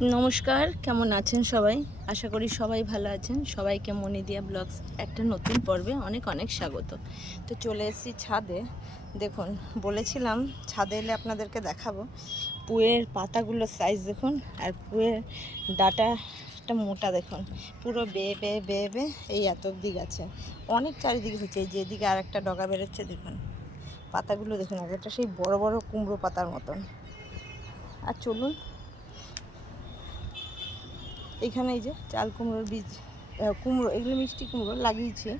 নমস্কার, কেমন আছেন সবাই? আশা করি সবাই ভালো আছেন। সবাইকে মনিদিয়া ব্লগস একটা নতুন পর্বে অনেক অনেক স্বাগত। তো চলে এসেছি ছাদে। দেখুন, বলেছিলাম ছাদে এলে আপনাদেরকে দেখাবো। পুয়ের পাতাগুলোর সাইজ দেখুন আর পুয়ের ডাটাটা মোটা দেখুন। পুরো বেয়ে বেয়ে বেয়ে বেয়ে এই এত অব্দি গাছে। অনেক চারিদিকে হচ্ছে, এই যেদিকে আর একটা ডগা বেরোচ্ছে, দেখুন। পাতাগুলো দেখুন আর একটা সেই বড় বড় কুমড়ো পাতার মতন। আর চলুন এখানে এই যে চাল কুমড়োর বীজ কুমড়ো, এগুলো মিষ্টি কুমড়ো লাগিয়েছি।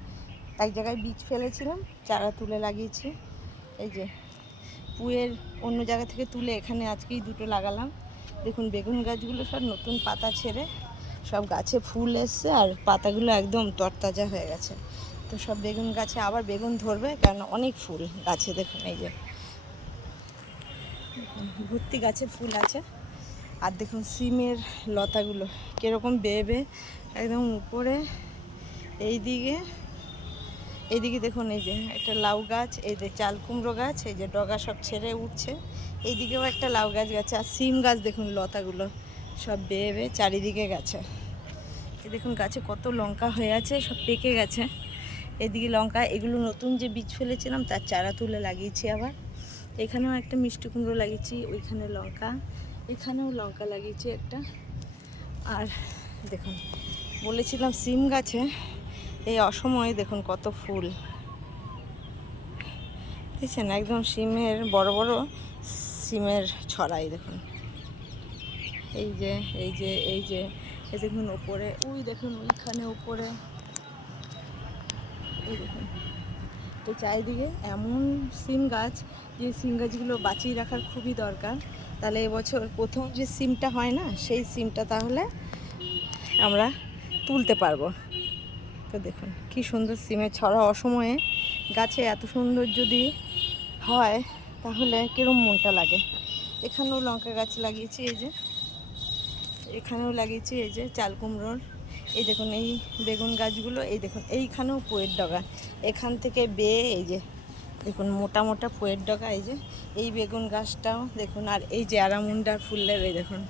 এক জায়গায় বীজ ফেলেছিলাম, চারা তুলে লাগিয়েছি। এই যে পুয়ের অন্য জায়গা থেকে তুলে এখানে আজকেই দুটো লাগালাম। দেখুন, বেগুন গাছগুলো সব নতুন পাতা ছেড়ে সব গাছে ফুল এসছে আর পাতাগুলো একদম তরতাজা হয়ে গেছে। তো সব বেগুন গাছে আবার বেগুন ধরবে, কারণ অনেক ফুল গাছে, দেখুন এই যে। ভর্তি গাছে ফুল আছে। আর দেখুন সিমের লতাগুলো কীরকম বেয়ে একদম উপরে এই দিকে এইদিকে দেখুন এই যে একটা লাউ গাছ, এই যে চাল কুমড়ো গাছ, এই যে ডগা সব ছেড়ে উঠছে। এইদিকেও একটা লাউ গাছ গাছে আর সিম গাছ দেখুন লতাগুলো সব বেয়ে বেয়ে চারিদিকে গেছে। এই দেখুন গাছে কত লঙ্কা হয়ে আছে, সব পেকে গেছে। এদিকে লঙ্কা, এগুলো নতুন যে বীজ ফেলেছিলাম তার চারা তুলে লাগিয়েছি আবার। এখানেও একটা মিষ্টি কুমড়ো লাগিয়েছি, ওইখানে লঙ্কা। এখানেও লঙ্কা লাগিয়েছি একটা। আর দেখুন, বলেছিলাম সিম গাছে এই অসময়ে দেখুন কত ফুল। দেখছেন, একদম সিমের, বড় বড় সিমের ছড়াই দেখুন। এই যে এই যে এই যে, এই দেখুন ওপরে ওই দেখুন ওইখানে উপরে। এই দেখুন। তো চারিদিকে এমন সিম গাছ, যে সিম গাছগুলো বাঁচিয়ে রাখার খুবই দরকার। তাহলে এবছর প্রথম যে সিমটা হয় না, সেই সিমটা তাহলে আমরা তুলতে পারব। তো দেখুন, কি সুন্দর সিমের ছড়া অসময়ে গাছে এত সুন্দর যদি হয়, তাহলে কিরম মনটা লাগে? এখানেও লঙ্কা গাছ লাগিয়েছি, এই যে। এখানেও লাগিয়েছি, এই যে চাল কুমড়োর। এই দেখুন, এই বেগুন গাছগুলো, এই দেখুন, এইখানেও পোয়ের ডগা। এখান থেকে বেয়ে এই যে দেখুন, মোটা মোটা পোয়ের ডগা, এই যে, এই বেগুন গাছটাও দেখুন, আর এই যে আরামুন্ডার ফুলের, এই দেখুন,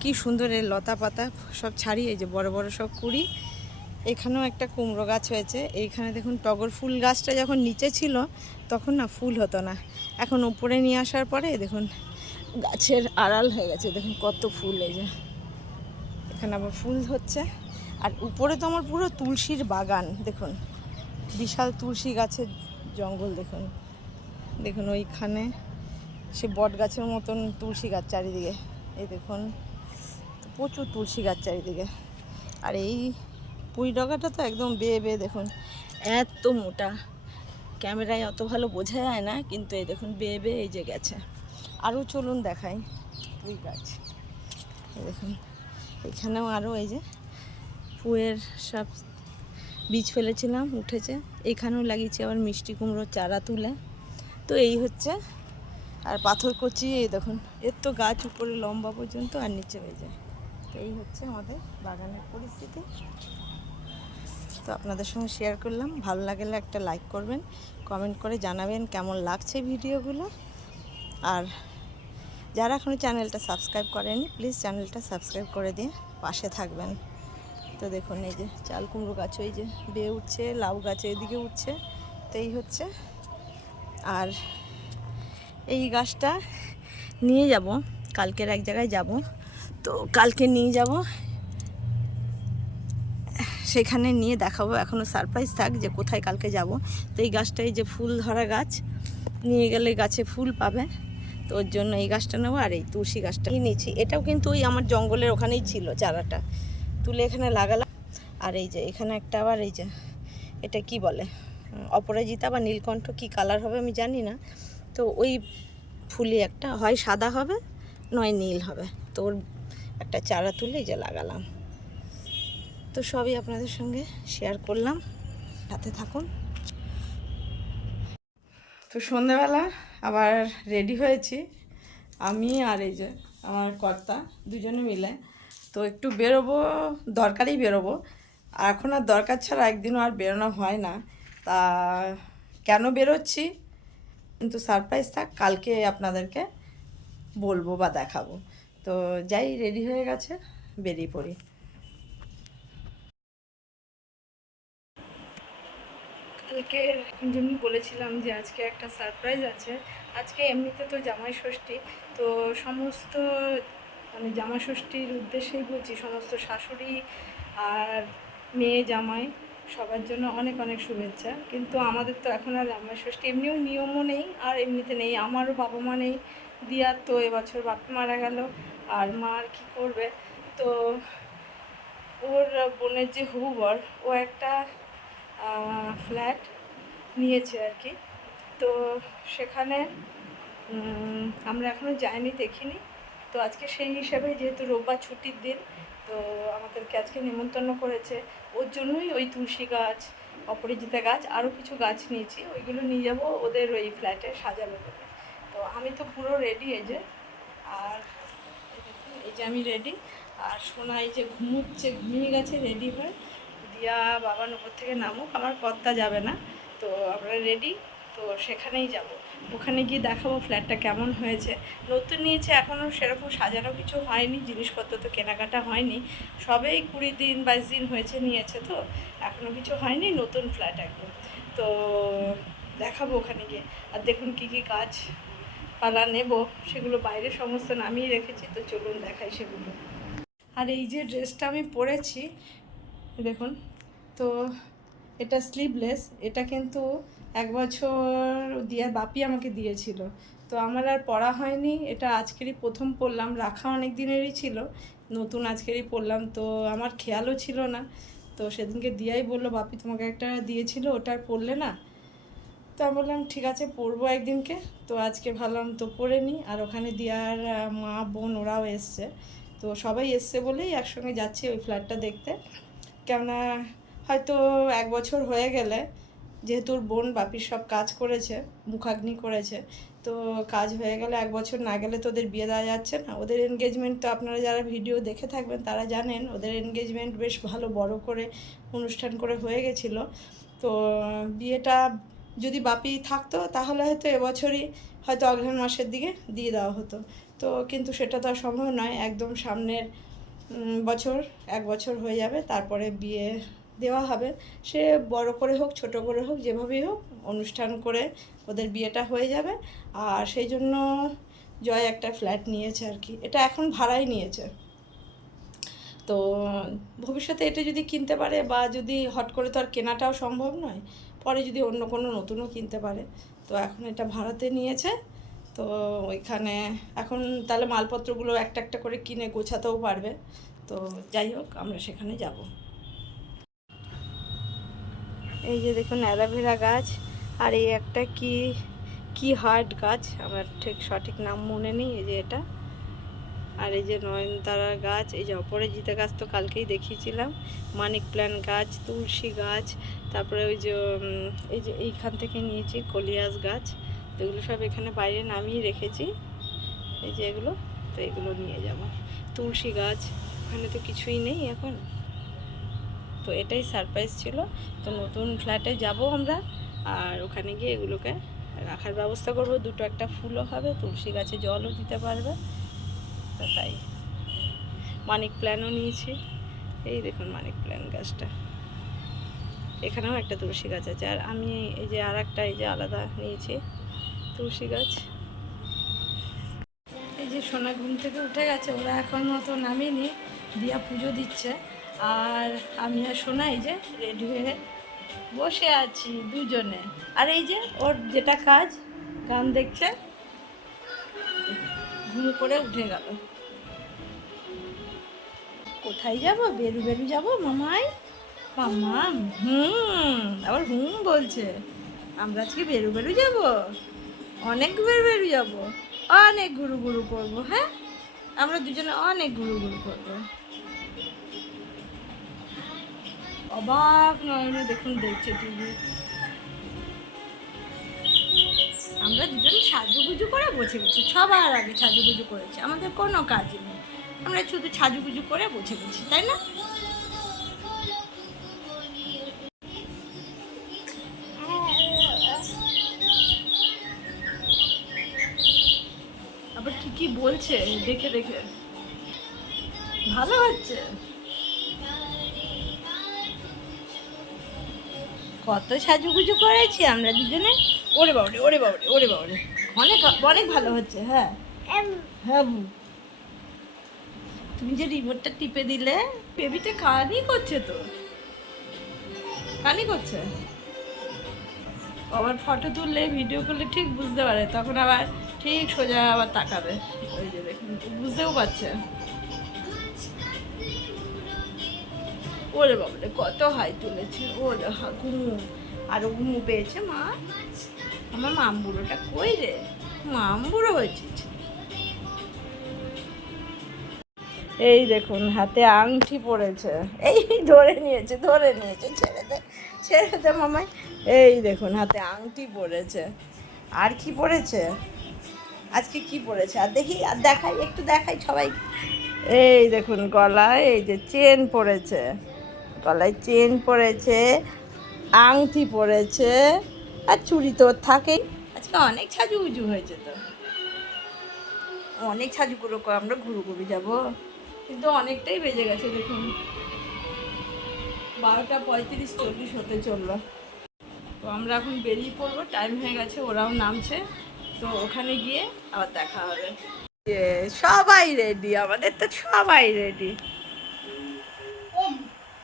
কি সুন্দর এই লতা পাতা সব ছাড়িয়ে, এই যে বড় বড় সব কুড়ি। এখানেও একটা কুমড়ো গাছ হয়েছে, এইখানে দেখুন টগর ফুল গাছটা যখন নিচে ছিল, তখন না ফুল হতো না। এখন উপরে নিয়ে আসার পরে দেখুন, গাছের আড়াল হয়ে গেছে, দেখুন কত ফুল, এই যে। এখানে আবার ফুল হচ্ছে, আর উপরে তো আমার পুরো তুলসীর বাগান, দেখুন, বিশাল তুলসী গাছের জঙ্গল দেখুন। দেখুন ওইখানে সে বট গাছের মতন তুলসী গাছ চারিদিকে। এই দেখুন প্রচুর তুলসী গাছ চারিদিকে। আর এই পুঁই ডগাটা তো একদম বেয়ে বেয়ে দেখুন, এত মোটা। ক্যামেরায় অত ভালো বোঝা যায় না, কিন্তু এই দেখুন বেয়ে বেয়ে এই যে গেছে। আরও চলুন দেখাই পুঁই গাছ। এই দেখুন, এখানেও আরও এই যে পুয়ের সব বীজ ফেলেছিলাম, উঠেছে। এখানেও লাগিয়েছি আবার মিষ্টি কুমড়োর চারা তুলে। তো এই হচ্ছে, আর পাথর কচি, এই দেখুন। এর তো গাছ উপরে লম্বা পর্যন্ত আর নিচে হয়ে যায়। তো এই হচ্ছে আমাদের বাগানের পরিস্থিতি। তো আপনাদের সঙ্গে শেয়ার করলাম। ভালো লাগলে একটা লাইক করবেন কমেন্ট করে জানাবেন কেমন লাগছে ভিডিওগুলো। আর যারা এখনও চ্যানেলটা সাবস্ক্রাইব করেনি প্লিজ চ্যানেলটা সাবস্ক্রাইব করে দিয়ে পাশে থাকবেন। তো দেখুন, এই যে চাল কুমড়ো গাছ, ওই যে বেয়ে উঠছে, লাউ গাছ এদিকে উঠছে, তো এই হচ্ছে। আর এই গাছটা নিয়ে যাব, কালকের এক জায়গায় যাব। তো কালকে নিয়ে যাব, সেখানে নিয়ে দেখাবো এখনও সারপ্রাইজ থাক যে কোথায় কালকে যাব। তো এই গাছটা এই যে ফুল ধরা গাছ, নিয়ে গেলে গাছে ফুল পাবে। তো ওর জন্য এই গাছটা নেব, আর এই তুলসী গাছটা নিয়েছি। এটাও কিন্তু ওই আমার জঙ্গলের ওখানেই ছিল চারাটা। তুলে এখানে লাগালাম। আর এই যে, এখানে একটা আবার এই যে, এটা কি বলে? অপরাজিতা বা নীলকণ্ঠ কি কালার হবে আমি জানি না। তো ওই ফুলই একটা, হয় সাদা হবে, নয় নীল হবে। তো ওর একটা চারা তুলে যে লাগালাম। তো সবই আপনাদের সঙ্গে শেয়ার করলাম। সাথে থাকুন। তো সন্ধেবেলা আবার রেডি হয়েছি। আমি আর এই যে, আমার কর্তা দুজনে মিলে তো একটু বেরোবো, দরকারই বেরোবো। আর এখন আর দরকার ছাড়া একদিনও আর বেরোনো হয় না। তা কেন বেরোচ্ছি? কিন্তু সারপ্রাইজ থাক, কালকে আপনাদেরকে বলব বা দেখাবো। তো যাই রেডি হয়ে গেছে, বেরিয়ে পড়ি। কালকে যেমনি বলেছিলাম যে আজকে একটা সারপ্রাইজ আছে। আজকে এমনিতে তো জামাই ষষ্ঠী, তো সমস্ত মানে জামাই ষষ্ঠীর উদ্দেশ্যেই বলছি, সমস্ত শাশুড়ি আর মেয়ে জামাই, সবার জন্য অনেক অনেক শুভেচ্ছা। কিন্তু আমাদের তো এখন আর জামাই ষষ্ঠী এমনিও নিয়মও নেই, আর এমনিতে নেই। আমারও বাবা মা নেই দিয়ার তো এবছর বাপ মারা গেল, আর মা আর কী করবে? তো ওর বোনের যে হবু বর, ও একটা ফ্ল্যাট নিয়েছে আর কি। তো সেখানে আমরা এখনও যাইনি, দেখিনি। তো আজকে সেই হিসাবে যেহেতু রোববার ছুটির দিন, তো আমাদেরকে আজকে নেমন্তন্ন করেছে। ওর জন্যই ওই তুলসী গাছ, অপরাজিতা গাছ আরও কিছু গাছ নিয়েছি। ওইগুলো নিয়ে যাব ওদের ওই ফ্ল্যাটে সাজানো বলে। তো আমি তো পুরো রেডি এই যে। আর এই এই যে আমি রেডি আর সোনা এই যে ঘুমুচ্ছে, ঘুমিয়ে গেছে রেডি হয়ে। দিয়া বাবার উপর থেকে নামুক, আমার কর্তা যাবে না। তো আমরা রেডি তো সেখানেই যাব। ওখানে গিয়ে দেখাবো ফ্ল্যাটটা কেমন হয়েছে। নতুন নিয়েছে, এখনও সেরকম সাজানো কিছু হয়নি, জিনিসপত্র তো কেনাকাটা হয়নি। সবেই কুড়ি দিন, বাইশ দিন হয়েছে নিয়েছে তো, এখনও কিছু হয়নি নতুন ফ্ল্যাট একদম। তো দেখাবো ওখানে গিয়ে। আর দেখুন কী কী কাজ পালা নেব, সেগুলো বাইরে সমস্ত নামিয়ে রেখেছি, তো চলুন দেখাই সেগুলো। আর এই যে ড্রেসটা আমি পরেছি, দেখুন, তো এটা স্লিভলেস এটা কিন্তু এক বছর দিয়ার বাপি আমাকে দিয়েছিল। তো আমার আর পড়া হয়নি, এটা আজকেরই প্রথম পড়লাম, রাখা অনেক দিনেরই ছিল, নতুন আজকেরই পড়লাম, তো আমার খেয়ালও ছিল না। তো সেদিনকে দিয়াই বলল, বাপি তোমাকে একটা দিয়েছিল, ওটা আর পরলে না? তো আমি বললাম, ঠিক আছে, পড়ব একদিনকে। তো আজকে ভাবলাম তো পড়ে নিই, আর ওখানে দিয়ার মা, বোন ওরাও এসছে। তো সবাই এসছে বলেই একসঙ্গে যাচ্ছি ওই ফ্ল্যাটটা দেখতে। কেননা হয়তো এক বছর হয়ে গেলে যেহেতু বোন বাপির সব কাজ করেছে, মুখাগ্নি করেছে, তো কাজ হয়ে গেলে এক বছর না গেলে তো ওদের বিয়ে দেওয়া যাচ্ছে না। ওদের এনগেজমেন্ট তো আপনারা যারা ভিডিও দেখে থাকবেন তারা জানেন, ওদের এনগেজমেন্ট বেশ ভালো বড় করে অনুষ্ঠান করে হয়ে গেছিল। তো বিয়েটা যদি বাপি থাকতো তাহলে হয়তো এবছরই হয়তো অগ্রহণ মাসের দিকে দিয়ে দেওয়া হতো। তো কিন্তু সেটা তো আর সম্ভব নয়, একদম সামনের বছর, এক বছর হয়ে যাবে, তারপরে বিয়ে দেওয়া হবে। সে বড় করে হোক, ছোট করে হোক, যেভাবেই হোক, অনুষ্ঠান করে ওদের বিয়েটা হয়ে যাবে। আর সেই জন্য জয় একটা ফ্ল্যাট নিয়েছে আর কি। এটা এখন ভাড়াই নিয়েছে। তো ভবিষ্যতে এটা যদি কিনতে পারে বা যদি হট করে তো আর কেনাটাও সম্ভব নয়, পরে যদি অন্য কোনো নতুনও কিনতে পারে, তো এখন এটা ভাড়াতে নিয়েছে। তো ওইখানে এখন তাহলে মালপত্রগুলো একটা একটা করে কিনে গোছাতেও পারবে। তো যাই হোক, আমরা সেখানে যাব। এই যে দেখুন অ্যালোভেরা গাছ আর এই একটা কি কি হার্ট গাছ, আমার ঠিক সঠিক নাম মনে নেই, এই যে এটা। আর এই যে নয়নতারা গাছ, এই যে অপরাজিতা গাছ তো কালকেই দেখিয়েছিলাম। মানিক প্ল্যান গাছ, তুলসী গাছ, তারপরে ওই যে এই যে এইখান থেকে নিয়েছি কলিয়াস গাছ। তো এগুলো সব এখানে বাইরে নামিয়ে রেখেছি। এই যে এগুলো, তো এগুলো নিয়ে যাব। তুলসী গাছ, ওখানে তো কিছুই নেই এখন। তো এটাই সারপ্রাইজ ছিল। তো নতুন ফ্ল্যাটে যাব আমরা আর ওখানে গিয়ে এগুলোকে রাখার ব্যবস্থা করব। দুটো একটা ফুলও হবে, তুলসী গাছে জলও দিতে পারবে। তো তাই। মানিক প্ল্যানও নিয়েছি। এই দেখুন মানিক প্ল্যান গাছটা। এখানেও একটা তুলসী গাছ আছে। আর আমি এই যে আর একটা এই যে আলাদা নিয়েছি তুলসী গাছ। এই যে সোনা ঘুম থেকে উঠে গেছে, ওরা এখন মতো নামেনি, দিয়া পুজো দিচ্ছে। আর আমি আর সোনা এই যে রেডি হয়ে বসে আছি দুজনে। আর এই যে ওর যেটা কাজ, গান দেখছে ঘুম করে উঠে গেল। কোথায় যাব? বেরু বেরু যাব মামাই? মামাম হুম, আবার হুম বলছে। আমরা আজকে বেরু বেরু যাব? অনেক বেরু বেরু যাব। অনেক গুরু গুরু করব হ্যাঁ? আমরা দুজনে অনেক গুরু গুরু করব। অবাক নয়নে দেখুন, দেখছে টিভি আমরা দুজন সাজুগুজু করে বসে গেছি, সবার আগে সাজুগুজু করেছি, আমাদের কোনো কাজ নেই। আমরা শুধু সাজুগুজু করে বসে গেছি, তাই না? আবার কি কি বলছে, দেখে দেখে। ভালো হচ্ছে। কত সাজুগুজু করেছি আমরা দুজনে? ওরে বাবরে ওরে বাবরে ওরে বাবরে। অনেক অনেক ভালো হচ্ছে হ্যাঁ। হ্যাঁ। তুমি যে রিমোটটা টিপে দিলে বেবিটা কানই করছে তো। কানই করছে। আবার ফটো তুললে ভিডিও করলে ঠিক বুঝতে পারে তখন আবার ঠিক সোজা আবার তাকাবে। ওই যে দেখুন বুঝতেও পারছে। ওরে বাবরে কত হাই তুলেছে, ওরে হা ঘুমু আরও ঘুমু পেয়েছে মা, আমার মামবুড়োটা কই রে? মামবুড়ো হয়েছে। এই দেখুন, হাতে আংটি পড়েছে। এই ধরে নিয়েছে ধরে নিয়েছে, ছেড়ে দে ছেড়ে দে মামাই। এই দেখুন, হাতে আংটি পড়েছে। আর কি পড়েছে? আজকে কি পড়েছে? আর দেখি, আর দেখাই, একটু দেখাই সবাই এই দেখুন, গলায় এই যে চেন পড়েছে। গলায় চেন পড়েছে আংটি পড়েছে আর চুড়ি তো থাকেই। আজকে অনেক সাজু উজু হয়েছে তো। অনেক সাজু করে আমরা ঘুরু ঘুরু যাব। কিন্তু অনেকটাই বেজে গেছে দেখুন। বারোটা পঁয়ত্রিশ, চল্লিশ হতে চলল। তো আমরা এখন বেরিয়ে পড়ব টাইম হয়ে গেছে, ওরাও নামছে। তো ওখানে গিয়ে আবার দেখা হবে। সবাই রেডি আমাদের তো সবাই রেডি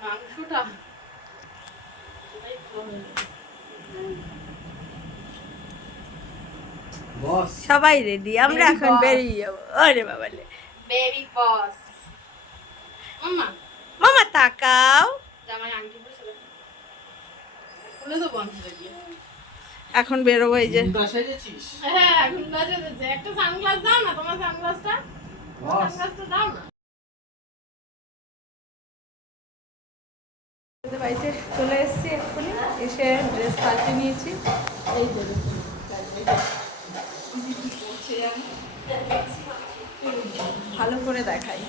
মাংসটা বস সবাই রেডি আমরা এখন বেরিয়ে যাব। আরে বাবালে বেবি বস মাম্মা। মামা তাকাও। জামাই আংটি খুলে তো বন্ধ দিয়ে এখন বেরোবো এই যে। হ্যাঁ এখন একটা সানগ্লাস দাও না তোমার সানগ্লাসটা বস সানগ্লাসটা দাও না। বাড়িতে চলে এসেছি। এসে ড্রেস পাল্টে নিয়েছি। এই। ভালো করে দেখাই।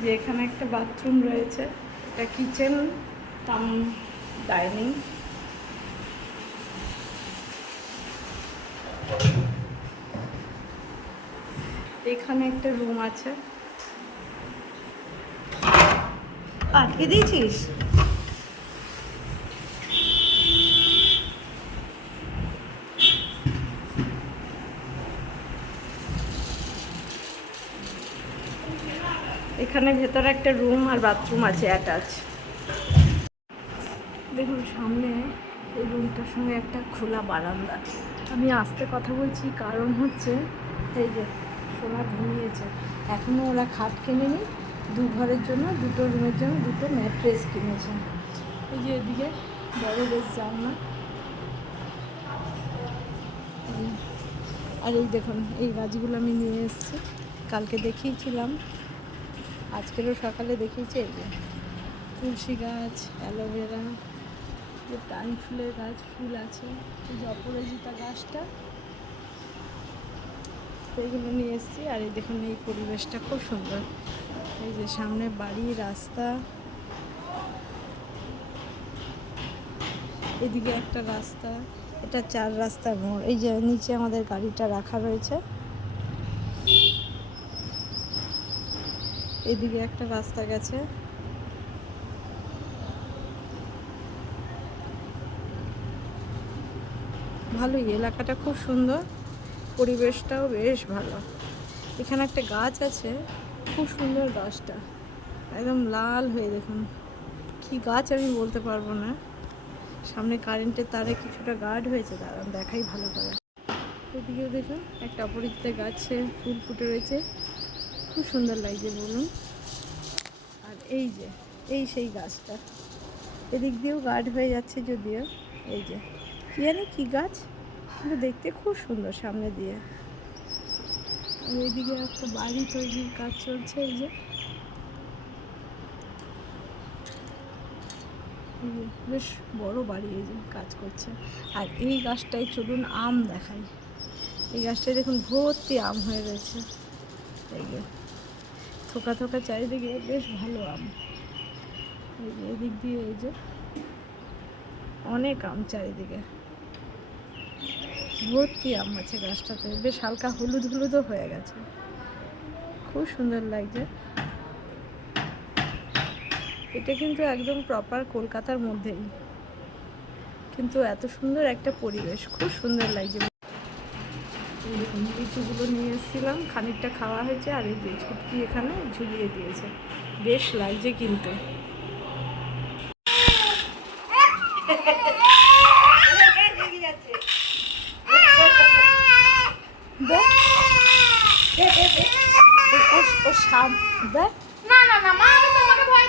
যে এখানে একটা বাথরুম রয়েছে, এটা কিচেন কাম ডাইনিং এখানে একটা রুম আছে। আটকে দিয়েছিস? এখানে ভেতরে একটা রুম আর বাথরুম আছে, অ্যাটাচ। দেখুন, সামনে এই রুমটার সঙ্গে একটা খোলা বারান্দা। আমি আস্তে কথা বলছি, কারণ হচ্ছে এই যে সোনা ঘুমিয়েছে। এখনও ওরা খাট কেনেনি দু ঘরের জন্য, দুটো রুমের জন্য, দুটো ম্যাট্রেস কিনেছে। এই যে এদিকে বড় বেশ জানলা। আর এই দেখুন, এই গাছগুলো আমি নিয়ে এসেছি। কালকে দেখিয়েছিলাম। আজকেরও সকালে দেখিয়েছি, এই যে তুলসী গাছ, অ্যালোভেরা যে টাইম ফুলের গাছ, ফুল আছে। এই যে অপরাজিতা গাছটা। এইগুলো নিয়ে এসেছি, আর এই দেখুন, এই পরিবেশটা খুব সুন্দর। এই যে সামনে বাড়ি, রাস্তা। এদিকে একটা রাস্তা, এটা চার রাস্তার মোড়। এই যে নিচে আমাদের গাড়িটা রাখা রয়েছে। এদিকে একটা রাস্তা গেছে। ভালোই, এলাকাটা খুব সুন্দর। পরিবেশটাও বেশ ভালো। এখানে একটা গাছ আছে। খুব সুন্দর গাছটা। একদম লাল হয়ে দেখুন। কি গাছ আমি বলতে পারব না। সামনে কারেন্টের তারে কিছুটা গার্ড হয়েছে, দাঁড়ান, দেখাই ভালো করে। এদিকেও দেখুন, একটা অপরিচিত গাছে ফুল ফুটে রয়েছে। খুব সুন্দর লাগছে বলুন। আর এই যে, এই সেই গাছটা। এদিক দিয়েও গার্ড হয়ে যাচ্ছে যদিও। এই যে, কি জানি কী গাছ? কিন্তু দেখতে খুব সুন্দর সামনে দিয়ে। আর এইদিকে একটা বাড়ি তৈরির কাজ চলছে, এই যে। এই যে, বেশ বড় বাড়ি এই যে, কাজ করছে। আর এই গাছটায় চলুন আম দেখাই। এই গাছটায় দেখুন ভর্তি আম হয়ে রয়েছে। এই যে, থোকা থোকা চারিদিকে বেশ ভালো আম। এই যে, এদিক দিয়ে এই যে, অনেক আম চারিদিকে। ভর্তি আম আছে গাছটাতে। বেশ হালকা হলুদ হলুদও হয়ে গেছে। খুব সুন্দর লাগছে। এটা কিন্তু একদম প্রপার কলকাতার মধ্যেই। কিন্তু এত সুন্দর একটা পরিবেশ। খুব সুন্দর লাগছে। লিচুগুলো নিয়ে এসেছিলাম। খানিকটা খাওয়া হয়েছে আর এই যে ছুটকি এখানে ঝুলিয়ে দিয়েছে। বেশ লাগছে কিন্তু দেখ। ও- ও- ও সাপ দেখ না না না মা আমি তোমাকে ভয়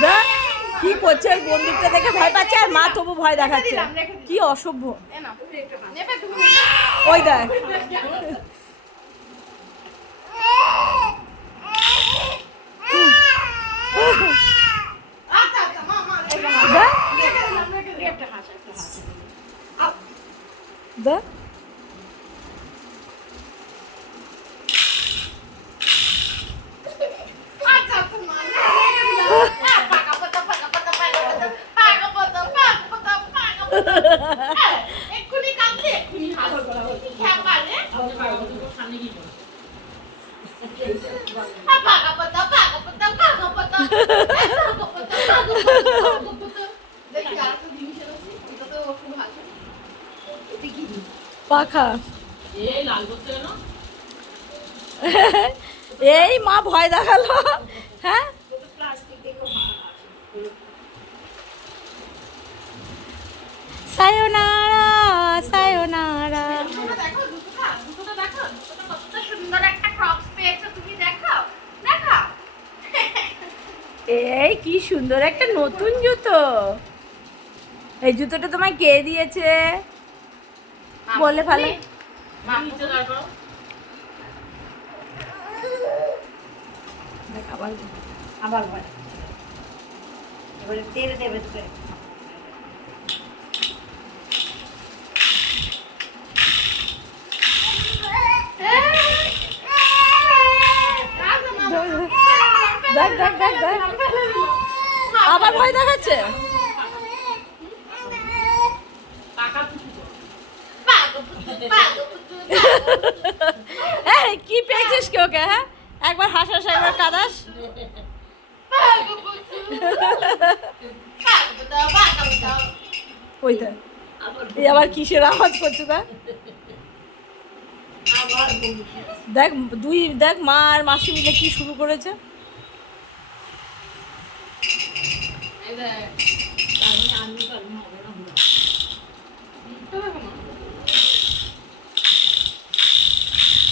দেখ কি করছে ওই বন্দুকটা দেখে ভয় পাচ্ছে আর মা তবু ভয় দেখাচ্ছে। কি অসভ্য। ওই দেখ। আচ্ছা আচ্ছা মা মা রেখে দাও। দেখ রেখে দিলাম, রেখে দিলাম। একটা হাসি একটা হাসি দেখ আচ্ছা আচ্ছা মা রেখে দিলাম আ, পাকা পাতা পাকা পাতা পাকা পাতা পাকা পাতা পাকা পাতা পাকা পাতা হ্যাঁ, এক্ষুনি কাঁদছে এক্ষুনি হাসছে খ্যাপা রে আ, পাকা পাতা পাকা পাতা পাকা পাতা এ, পাকা পাতা পাকা পাতা পাকা পাতা দেখি আরেকটা জিনিস এনেছি এটাতেও খুব হাসে এটা কি পাখা। এই মা ভয় দেখাল। হ্যাঁ? সায়োনারা সায়োনারা। দেখো দেখো কতটা সুন্দর একটা ক্রপস পেয়েছ তুমি দেখো দেখো এই কি সুন্দর একটা নতুন জুতো। এই জুতোটা তোমায় কে দিয়েছে? বলে ভালো আবার আবার এবারে তেল দেবে দেখ দেখ দেখ দেখ। আবার ভয় দেখাচ্ছে? কি পেয়েছিস কি ওকে হ্যাঁ? একবার হাসাস একবার কাদাস। আবার কিসের আওয়াজ করছে তা দেখ, দুই, দেখ, মা আর মাসি মিলে কি শুরু করেছে?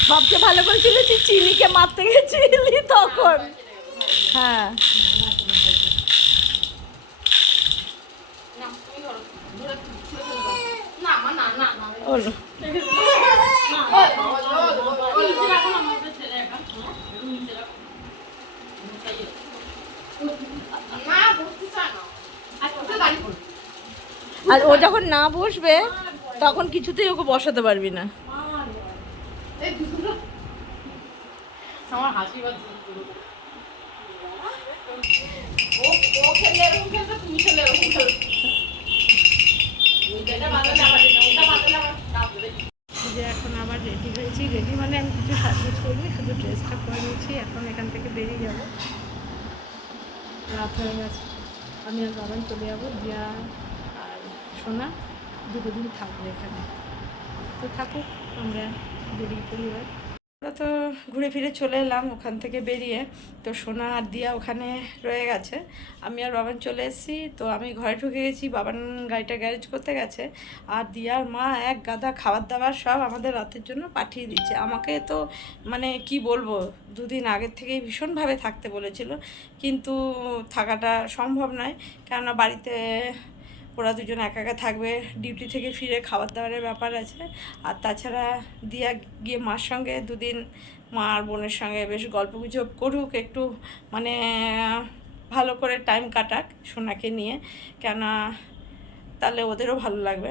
সবচেয়ে ভালো করেছিল তুই চিনিকে মারতে গেছিলি তখন হ্যাঁ না না না না বসতে চায় না আচ্ছা দাঁড়িয়ে পড়ো। আর ও যখন না বসবে তখন কিছুতেই ওকে বসাতে পারবি না। আমার হাসি যে এখন আবার রেডি হয়েছি রেডি মানে আমি কিছু সাজগোজ করিনি শুধু ড্রেসটা পরে নিয়েছি এখন এখান থেকে বেরিয়ে যাব। রাত হয়ে গেছে। আমি আর বাবান চলে যাব দিয়া সোনা দুটো দিন থাকব এখানে। তো থাকুক আমরা বেরিয়ে পড়ি এবার আমরা তো ঘুরে ফিরে চলে এলাম ওখান থেকে বেরিয়ে। তো সোনা আর দিয়া ওখানে রয়ে গেছে। আমি আর বাবান চলে এসেছি। তো আমি ঘরে ঢুকে গেছি। বাবান গাড়িটা গ্যারেজ করতে গেছে। আর দিয়ার মা এক গাদা খাবার দাবার সব আমাদের রাতের জন্য পাঠিয়ে দিচ্ছে। আমাকে তো মানে কি বলব, দুদিন আগের থেকেই ভীষণভাবে থাকতে বলেছিল। কিন্তু থাকাটা সম্ভব নয়। কেননা বাড়িতে ওরা দুজন একা একা থাকবে, ডিউটি থেকে ফিরে খাবার দাবারের ব্যাপার আছে। আর তাছাড়া দিয়া গিয়ে মার সঙ্গে দুদিন মা আর বোনের সঙ্গে বেশ গল্প গুজব করুক, একটু মানে ভালো করে টাইম কাটাক সোনাকে নিয়ে। কেন তাহলে ওদেরও ভালো লাগবে।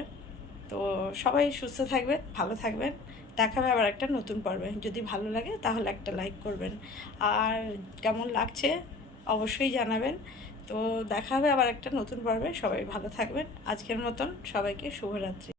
তো সবাই সুস্থ থাকবেন ভালো থাকবেন। দেখাবে আবার একটা নতুন পর্বে। যদি ভালো লাগে তাহলে একটা লাইক করবেন। আর কেমন লাগছে অবশ্যই জানাবেন। তো দেখা হবে আবার একটা নতুন পর্বে। সবাই ভালো থাকবেন। আজকের মতন সবাইকে শুভরাত্রি।